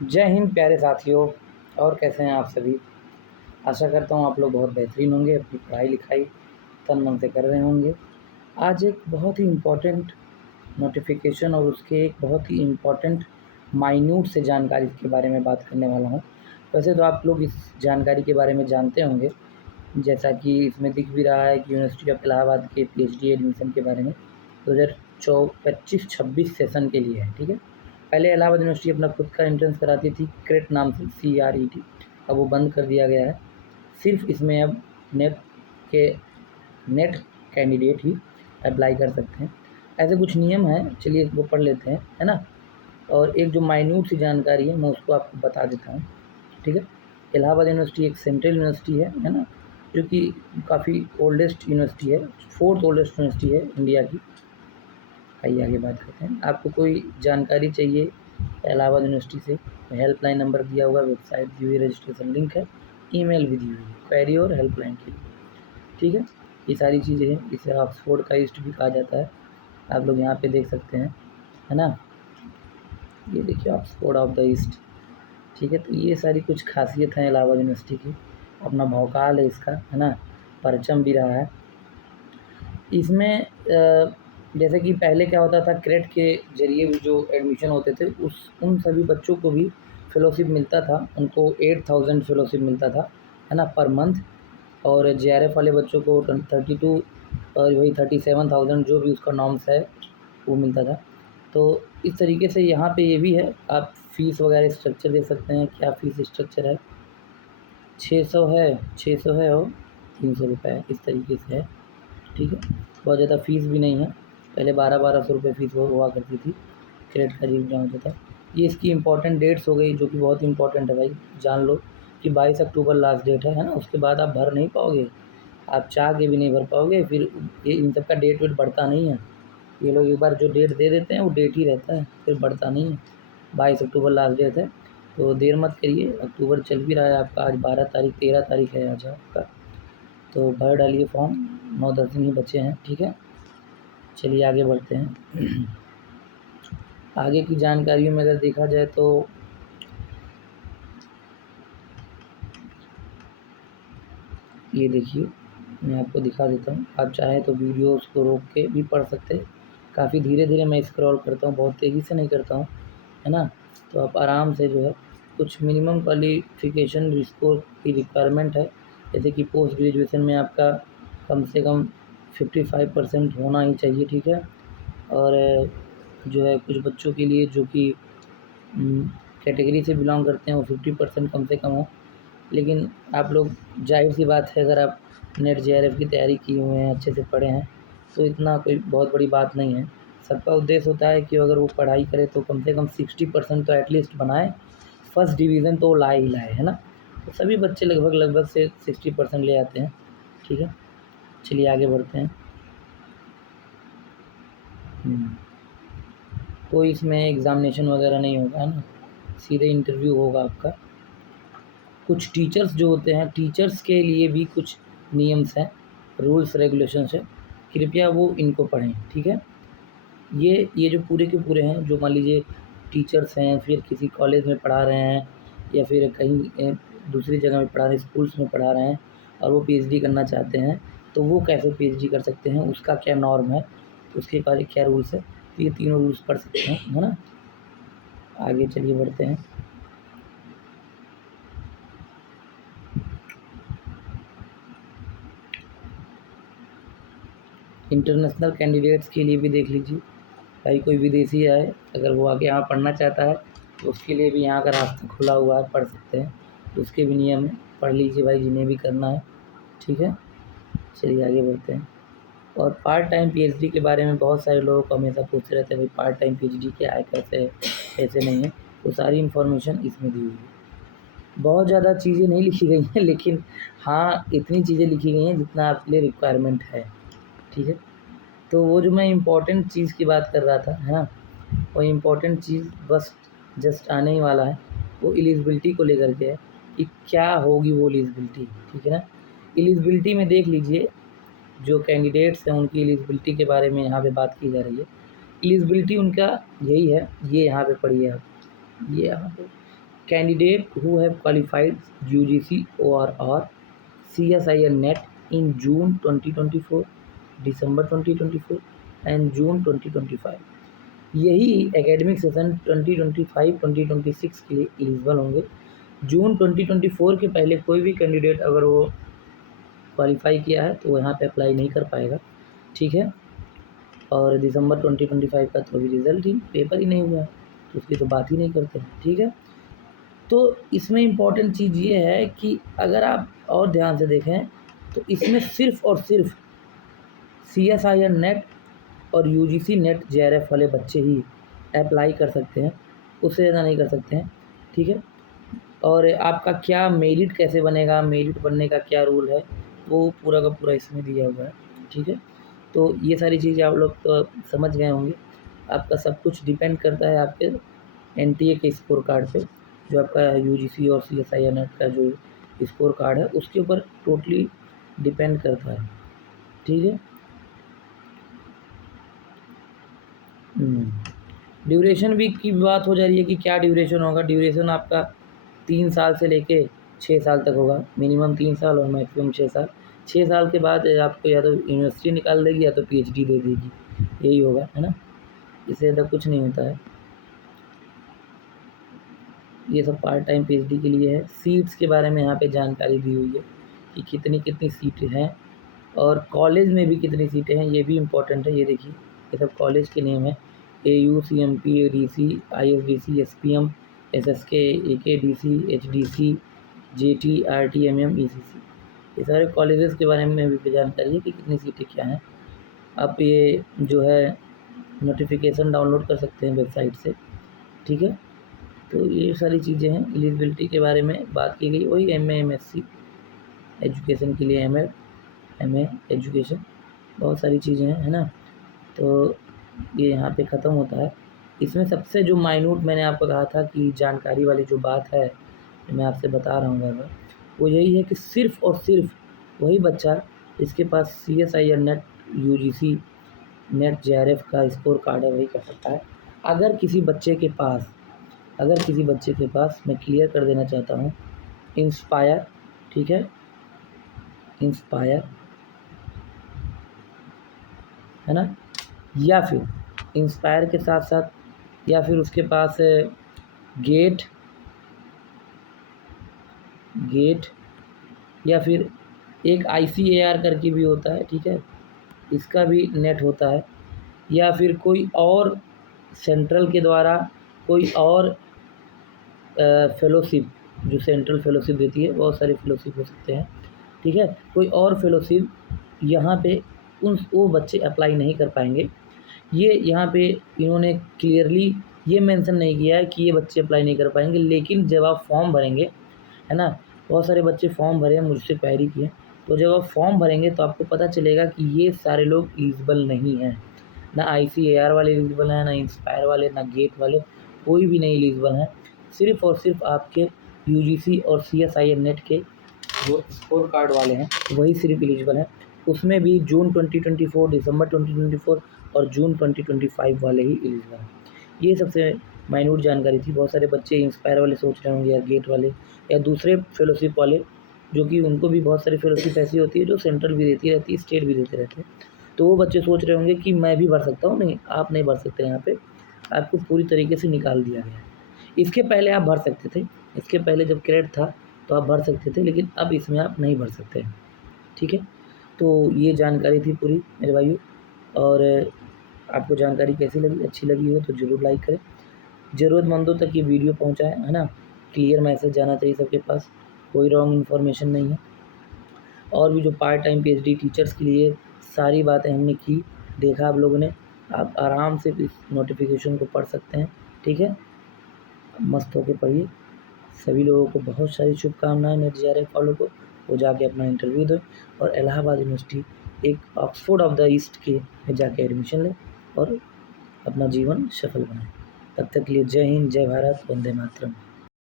जय हिंद प्यारे साथियों। और कैसे हैं आप सभी। आशा करता हूँ आप लोग बहुत बेहतरीन होंगे, अपनी पढ़ाई लिखाई तन मन से कर रहे होंगे। आज एक बहुत ही इम्पोर्टेंट नोटिफिकेशन और उसके एक बहुत ही इम्पोर्टेंट माइन्यूट से जानकारी के बारे में बात करने वाला हूँ। वैसे तो आप लोग इस जानकारी के बारे में जानते होंगे, जैसा कि इसमें दिख भी रहा है कि यूनिवर्सिटी ऑफ इलाहाबाद के PhD एडमिशन के बारे में 2025-26 सेशन के लिए है। ठीक है, पहले इलाहाबाद यूनिवर्सिटी अपना खुद का एंट्रेंस कराती थी क्रेट नाम से, CRET। अब वो बंद कर दिया गया है। सिर्फ इसमें अब नेट कैंडिडेट ही अप्लाई कर सकते हैं। ऐसे कुछ नियम हैं, चलिए इसको पढ़ लेते हैं, है ना। और एक जो माइन्यूट सी जानकारी है मैं उसको आपको बता देता हूँ। ठीक है, इलाहाबाद यूनिवर्सिटी एक सेंट्रल यूनिवर्सिटी है ना, जो कि काफ़ी ओल्डेस्ट यूनिवर्सिटी है, 4th ओल्डेस्ट यूनिवर्सिटी है इंडिया की। आइए आगे बात करते हैं। आपको कोई जानकारी चाहिए इलाहाबाद यूनिवर्सिटी से, हेल्पलाइन नंबर दिया हुआ, वेबसाइट दी हुई, रजिस्ट्रेशन लिंक है, ईमेल भी दी हुई है क्वेरी और हेल्पलाइन के लिए। ठीक है, ये सारी चीज़ें हैं। इसे ऑक्सफोर्ड का ईस्ट भी कहा जाता है। आप लोग यहाँ पे देख सकते हैं, है ना। ये देखिए ऑक्सफोर्ड ऑफ द ईस्ट। ठीक है, तो ये सारी कुछ खासियत हैं इलाहाबाद यूनिवर्सिटी की। अपना भौकाल है इसका, है ना, परचम भी रहा है इसमें। जैसे कि पहले क्या होता था, क्रेट के ज़रिए भी जो एडमिशन होते थे उन सभी बच्चों को भी फ़ेलोशिप मिलता था। उनको 8000 फ़ेलोशिप मिलता था, है ना, पर मंथ। और JRF वाले बच्चों को 32 और वही 37,000 जो भी उसका नॉर्म्स है वो मिलता था। तो इस तरीके से यहाँ पे ये भी है। आप फ़ीस वगैरह स्ट्रक्चर देख सकते हैं, क्या फ़ीस स्ट्रक्चर है। 600 है और 300 रुपये इस तरीके से है। ठीक है, बहुत ज़्यादा फ़ीस भी नहीं है। पहले 1200 रुपये फ़ीस हुआ करती थी क्रेट का जो एग्ज़ाम होता था। ये इसकी इम्पॉर्टेंट डेट्स हो गई, जो कि बहुत इम्पॉर्टेंट है भाई, जान लो कि 22 अक्टूबर लास्ट डेट है ना। उसके बाद आप भर नहीं पाओगे, आप चाह के भी नहीं भर पाओगे। फिर ये इन सब का डेट वेट बढ़ता नहीं है। ये लोग एक बार जो डेट दे देते हैं वो डेट ही रहता है, फिर बढ़ता नहीं है। 22 अक्टूबर लास्ट डेट है, तो देर मत करिए। अक्टूबर चल भी रहा है आपका, आज 12 तारीख 13 तारीख है आज आपका। तो भर डालिए फॉर्म, 9-10 दिन ही बचे हैं। ठीक है, चलिए आगे बढ़ते हैं। आगे की जानकारियों में अगर देखा जाए तो ये देखिए, मैं आपको दिखा देता हूँ। आप चाहें तो वीडियोस को रोक के भी पढ़ सकते हैं। काफ़ी धीरे धीरे मैं स्क्रॉल करता हूँ, बहुत तेज़ी से नहीं करता हूँ, है ना। तो आप आराम से जो है, कुछ मिनिमम क्वालिफ़िकेशन स्कोर की रिक्वायरमेंट है। जैसे कि पोस्ट ग्रेजुएशन में आपका कम से कम 55% होना ही चाहिए। ठीक है, और जो है कुछ बच्चों के लिए जो कि कैटेगरी से बिलोंग करते हैं वो 50% कम से कम हो। लेकिन आप लोग, जाहिर सी बात है, अगर आप नेट JRF की तैयारी किए हुए हैं, अच्छे से पढ़े हैं, तो इतना कोई बहुत बड़ी बात नहीं है। सबका उद्देश्य होता है कि अगर वो पढ़ाई करे तो कम से कम 60% तो एटलीस्ट बनाए, फर्स्ट डिवीज़न तो लाए ही लाए, है ना। तो सभी बच्चे लगभग से 60% ले आते हैं। ठीक है, चलिए आगे बढ़ते हैं। कोई इसमें एग्ज़ामिनेशन वगैरह नहीं होगा, है ना, सीधे इंटरव्यू होगा आपका। कुछ टीचर्स जो होते हैं, टीचर्स के लिए भी कुछ नियम्स हैं, रूल्स रेगुलेशंस हैं, कृपया वो इनको पढ़ें। ठीक है, ये जो पूरे के पूरे हैं, जो मान लीजिए टीचर्स हैं, फिर किसी कॉलेज में पढ़ा रहे हैं या फिर कहीं दूसरी जगह में पढ़ा रहे हैं, स्कूल्स में पढ़ा रहे हैं, और वो PhD करना चाहते हैं, तो वो कैसे PhD कर सकते हैं, उसका क्या नॉर्म है, उसके बारे क्या रूल्स है। तो ये तीनों रूल्स पढ़ सकते हैं, है ना। आगे चलिए बढ़ते हैं। इंटरनेशनल कैंडिडेट्स के लिए भी देख लीजिए भाई, कोई विदेशी आए, अगर वो आके यहाँ पढ़ना चाहता है तो उसके लिए भी यहाँ का रास्ता खुला हुआ है, पढ़ सकते हैं। उसके भी नियम है, पढ़ लीजिए भाई, जिन्हें भी करना है। ठीक है, चलिए आगे बढ़ते हैं। और पार्ट टाइम PhD के बारे में बहुत सारे लोगों को हमेशा पूछते रहते हैं, भाई पार्ट टाइम PhD क्या है, कैसे है, कैसे नहीं है। वो सारी इन्फॉर्मेशन इसमें दी हुई है। बहुत ज़्यादा चीज़ें नहीं लिखी गई हैं, लेकिन हाँ इतनी चीज़ें लिखी गई हैं जितना आपके लिए रिक्वायरमेंट है। ठीक है, तो वो जो मैं इम्पोर्टेंट चीज़ की बात कर रहा था, है ना, वो इम्पोर्टेंट चीज़ बस जस्ट आने ही वाला है। वो एलिजिबिलिटी को लेकर के है कि क्या होगी वो एलिजिबिलिटी। ठीक है ना, एलिजिबिलिटी में देख लीजिए, जो कैंडिडेट्स हैं उनकी एलिजिबिलिटी के बारे में यहाँ पे बात की जा रही है। एलिजिबिलिटी उनका यही है, ये यहाँ पे पढ़िए आप, ये यहाँ पे candidate who have qualified UGC और CSIR net in June 2024, December 2024 and June 2025 यही एकेडमिक सेशन 2025-2026 के लिए एलिजिबल होंगे। जून 2024 के पहले कोई भी कैंडिडेट अगर वो क्वालिफाई किया है तो वो यहाँ पे अप्लाई नहीं कर पाएगा, ठीक है। और दिसंबर 2025 का तो अभी रिज़ल्ट ही पेपर ही नहीं हुआ है तो उसकी तो बात ही नहीं करते, ठीक है। तो इसमें इम्पॉर्टेंट चीज़ ये है कि अगर आप और ध्यान से देखें तो इसमें सिर्फ़ और सिर्फ CSIR नेट और UGC नेट JRF वाले बच्चे ही अप्लाई कर सकते हैं, उससे ज़्यादा नहीं कर सकते हैं, ठीक है। और आपका क्या मेरिट कैसे बनेगा, मेरिट बनने का क्या रूल है, वो पूरा का पूरा इसमें दिया हुआ है, ठीक है। तो ये सारी चीज़ें आप लोग तो समझ गए होंगे। आपका सब कुछ डिपेंड करता है आपके NTA के स्कोर कार्ड पे, जो आपका UGC और CSIR नेट का जो स्कोर कार्ड है उसके ऊपर टोटली डिपेंड करता है, ठीक है। ड्यूरेशन भी की बात हो जा रही है कि क्या ड्यूरेशन होगा। ड्यूरेशन आपका 3 साल से लेके 6 साल तक होगा, मिनिमम 3 साल और मैक्सिमम 6 साल। 6 साल के बाद आपको या तो यूनिवर्सिटी निकाल देगी या तो PhD दे देगी, यही होगा, है ना। इससे ज़्यादा कुछ नहीं होता है। ये सब पार्ट टाइम PhD के लिए है। सीट्स के बारे में यहाँ पे जानकारी दी हुई है कि कितनी कितनी सीटें हैं और कॉलेज में भी कितनी सीटें हैं, ये भी इम्पोर्टेंट है। ये देखिए, ये सब कॉलेज के नेम है: AU, CMP, ADC, ISDC, SPM, SSK, AKDC, HDC, JT, RT, MM, ECC, ये सारे कॉलेजेस के बारे में भी जानकारी है कि कितनी सीटें क्या हैं। आप ये जो है नोटिफिकेशन डाउनलोड कर सकते हैं वेबसाइट से, ठीक है। तो ये सारी चीज़ें हैं। एलिजिबिलिटी के बारे में बात की गई, वही MA MSc एजुकेशन के लिए, MA एजुकेशन, बहुत सारी चीज़ें हैं, है ना। तो ये यहाँ पे ख़त्म होता है। इसमें सबसे जो माइन्यूट मैंने आपको कहा था कि जानकारी वाली जो बात है जो मैं आपसे बता रहा हूँ बार-बार, वो यही है कि सिर्फ़ और सिर्फ वही बच्चा जिसके पास CSIR net, UGC net, JRF का स्कोर कार्ड है वही कर सकता है। अगर किसी बच्चे के पास मैं क्लियर कर देना चाहता हूँ, इंस्पायर, ठीक है, इंस्पायर, है ना, या फिर इंस्पायर के साथ साथ या फिर उसके पास गेट या फिर एक ICAR करके भी होता है, ठीक है, इसका भी नेट होता है, या फिर कोई और सेंट्रल के द्वारा कोई और फेलोशिप, जो सेंट्रल फेलोशिप देती है, बहुत सारे फेलोशिप हो सकते हैं, ठीक है, कोई और फेलोशिप यहाँ पे वो बच्चे अप्लाई नहीं कर पाएंगे। ये यहाँ पे इन्होंने क्लियरली ये मेंशन नहीं किया है कि ये बच्चे अप्लाई नहीं कर पाएंगे, लेकिन जब आप फॉर्म भरेंगे, है ना, बहुत सारे बच्चे फॉर्म भरे हैं, मुझसे क्वेरी किए, तो जब आप फॉर्म भरेंगे तो आपको पता चलेगा कि ये सारे लोग एलिजिबल नहीं हैं, ना ICAR वाले एलिजिबल हैं, ना इंस्पायर वाले, ना गेट वाले, कोई भी नहीं एलिजिबल हैं। सिर्फ़ और सिर्फ आपके UGC और CSIR नेट के जो स्कोर कार्ड वाले हैं वही सिर्फ एलिजिबल हैं। उसमें भी जून 2024, दिसंबर 2024 और जून 2025 वाले ही एलिजिबल हैं। ये सबसे माइन्यूट जानकारी थी। बहुत सारे बच्चे इंस्पायर वाले सोच रहे होंगे या गेट वाले या दूसरे फेलोशिप वाले, जो कि उनको भी बहुत सारी फेलोशिप ऐसी होती है जो सेंट्रल भी देती रहती है, स्टेट भी देते रहते हैं। तो वो बच्चे सोच रहे होंगे कि मैं भी भर सकता हूँ। नहीं, आप नहीं भर सकते। यहाँ पे आपको पूरी तरीके से निकाल दिया गया है। इसके पहले आप भर सकते थे, इसके पहले जब क्रेडिट था तो आप भर सकते थे, लेकिन अब इसमें आप नहीं भर सकते, ठीक है। तो ये जानकारी थी पूरी मेरे भाइयों, और आपको जानकारी कैसी लगी, अच्छी लगी हो तो ज़रूर लाइक करें, ज़रूरतमंदों तक ये वीडियो पहुँचाएँ, है ना। क्लियर मैसेज जाना चाहिए सबके पास, कोई रॉन्ग इन्फॉर्मेशन नहीं है। और भी जो पार्ट टाइम PhD टीचर्स के लिए सारी बातें हमने की, देखा आप लोगों ने, आप आराम से इस नोटिफिकेशन को पढ़ सकते हैं, ठीक है। मस्त होकर पढ़िए। सभी लोगों को बहुत सारी शुभकामनाएं नेट JRF वालों को, वो जाके अपना इंटरव्यू दें और इलाहाबाद यूनिवर्सिटी, एक ऑक्सफोर्ड ऑफ द ईस्ट के में जाके एडमिशन लें और अपना जीवन सफल बनाएं। तब तक के लिए जय हिंद, जय भारत, वंदे मातरम।